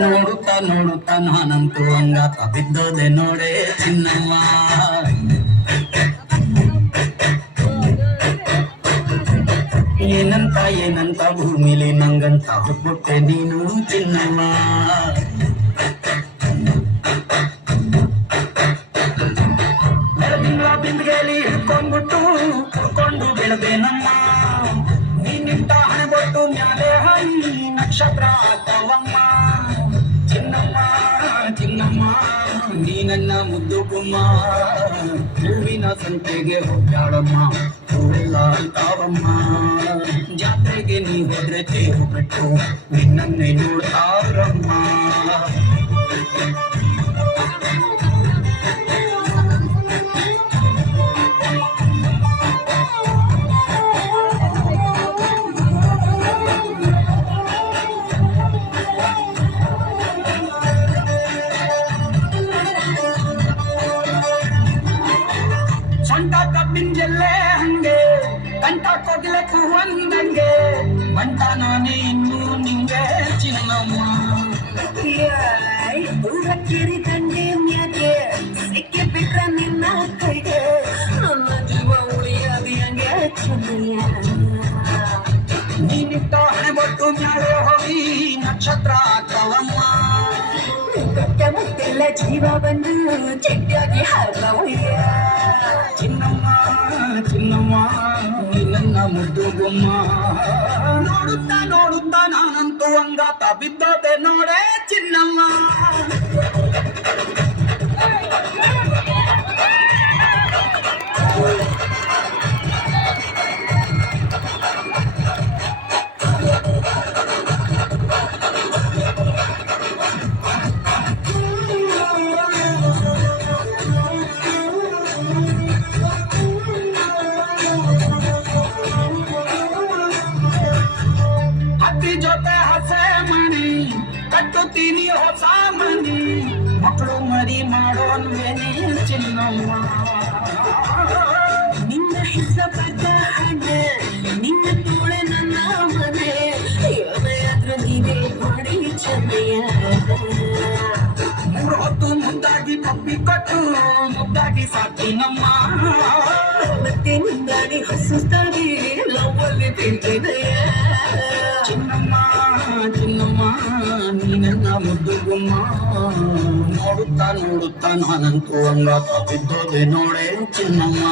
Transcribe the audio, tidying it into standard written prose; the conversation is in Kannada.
ನೋಡುತ್ತಾ ನೋಡುತ್ತಾ ನಾನಂತೂ ಹಂಗಾತ ಬಿದ್ದೋದೆ ನೋಡೆ ಚಿನ್ನಮ್ಮ. ಏನಂತ ಏನಂತ ಭೂಮಿಲಿ ನಂಗಂತ ಹುಟ್ಟುಬಿಟ್ಟೆ ನೀನು ಚಿನ್ನಮ್ಮ. ಬೆಳದಿಂಗಳ ಬಿಂದಿಗೆಯಲ್ಲಿ ಹಿಡ್ಕೊಂಡ್ಬಿಟ್ಟು ಕುಡ್ಕೊಂಡು ಬೆಳೆದೆ ನಮ್ಮ. ನೀನಿಟ್ಟ ಹಣೆಬೊಟ್ಟು ಮ್ಯಾಲೆ ಹೈ ನಕ್ಷತ್ರ ಆಗ್ತಾವಮ್ಮ. ಚಿನ್ನಮ್ಮ ಚಿನ್ನಮ್ಮ ನೀ ನನ್ನ ಮುದ್ದು ಗುಮ್ಮ. ಹೂವಿನ ಸಂತೆಗೆ ಹೋಗ್ಯಾಳಮ್ಮ ಹೂವೆಲ್ಲ ಅಂತಾವಮ್ಮ. ಜಾತ್ರೆಗೆ ನೀ ಹೋದ್ರೆ ತೇರು ಬಿಟ್ಟು ನಿನ್ನನ್ನೇ ನೋಡ್ತಾರಮ್ಮ. ಸೊಂಟ ಕಬ್ಬಿನ ಜಲ್ಲೆ ಹಂಗೆ ಕಂಠ ಕೊಗ್ಲಕ್ಕೂ ಒಂದಂಗೆ ಬಂಟ ನಾನೇ ಇನ್ನು ನಿಂಗೆ ಚಿನ್ನಮ್ಮ. ಕಿರಿ ತಂದೆ ಮ್ಯಾಗೆ ಸಿಕ್ಕಿ ಬಿಟ್ರ ನಿನ್ನ ಕೈಗೆ ನನ್ನ ಜೀವ ಉಳಿಯದಿ ಹಂಗೆ ಚಿನ್ನಯ್ಯ. ನೀನಿಟ್ಟ ಹಣೆಬೊಟ್ಟು ಮ್ಯಾಲೆ ಹೋಗಿ ನಕ್ಷತ್ರ ಆಗ್ತಾವಮ್ಮ. ಕೊಟ್ಟ ಮುತ್ತೆಲ್ಲ ಜೀವ ಬಂದು ಚೆಟ್ಟಾಗಿ ಹಾಕವಯ್ಯ. ಚಿನ್ನಮ್ಮ ಚಿನ್ನಮ್ಮ ನನ್ನ ಮುದ್ದು ಗುಮ್ಮ. ನೋಡುತ್ತಾ ನೋಡುತ್ತಾ ನಾನಂತೂ ಹಂಗಾತ ಬಿದ್ದೋದೆ ನೋಡೆ ಚಿನ್ನಮ್ಮ. ಹತ್ತಿ ಜೊತೆ ಹಸೆ ಮಣಿ ಕಟ್ಟುತ್ತೀನಿ ಹೊಸ ಮನಿ. ಮಕ್ಕಳು ಮರಿ ಮಾಡೋನ್ವೇನಿ ಚಿನ್ನಮ್ಮ. ನಿನ್ನ ಹೆಸ ಬರ್ದ ಹಣ ನಿನ್ನ ತೋಳೆ ನನ್ನ ಮನೆ ಯೋನೆಯಾದ್ರೂ ನೀವೇ ಮಾಡಿ ಚೆನ್ನಯ್ಯ. 3 ಹೊತ್ತು ಮುದ್ದಾಗಿ ಪಪ್ಪಿ ಕೊಟ್ಟು ಮುದ್ದಾಗಿ ಸಾಕಿನಮ್ಮ. ಮತ್ತೆ ಮುಂದಾಡಿ ಹೊಸುತ್ತಾಗಿ ಲವ್ವಲ್ಲಿ ತಿಂತಿದೆಯ. ಚಿನ್ನಮ್ಮ ಚಿನ್ನಮ್ಮ ನೀ ನನ್ನ ಮುದ್ದು ಗುಮ್ಮ. ನೋಡುತ್ತಾ ನೋಡುತ್ತಾ ನಾನಂತೂ ಹಂಗಾತ ಬಿದ್ದೋದೆ ನೋಡೆ ಚಿನ್ನಮ್ಮ.